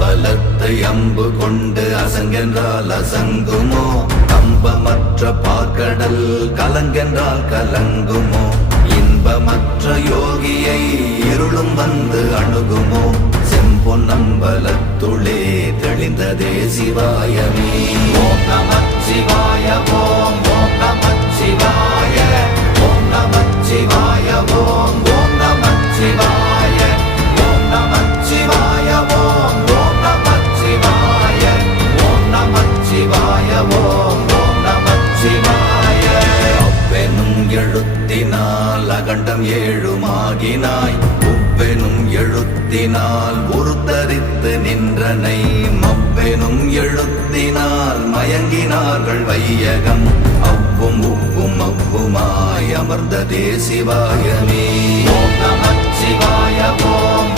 பலத்தை அம்பு கொண்டு அசங்கென்றால் அசங்குமோ? கம்பமற்ற பார்க்கடல் கலங்கென்றால் கலங்குமோ? இன்பமற்ற யோகியை இருளும் வந்து அணுகுமோ? செம்பொன்னம்பலத்துளே தெளிந்ததே சிவாயமே. ஓம் நமச்சிவாய ஓம் ஓம் நமச்சிவாய ஓம் நமச்சிவாய ஓம் ஓம் நமச்சிவாய ஓம் நமச்சிவாய ஓம் ஓம் நமச்சிவாய ஓம் நமச்சிவாய ஓம் ஓம் நமச்சிவாய. அவ்வெனும் எழுத்தினால் அகண்டம் ஏழுமாகினாய், உவ்வெனும் எழுத்தினால் உருத்தரித்து நின்றனை, மவ்வெனும் எழுத்தினால் மயங்கினார்கள் வையகம், அவ்வும் உவ்வும் அவ்வுமாய் அமர்ந்ததே சிவாயமே. ஓம் நமச்சிவாய ஓம்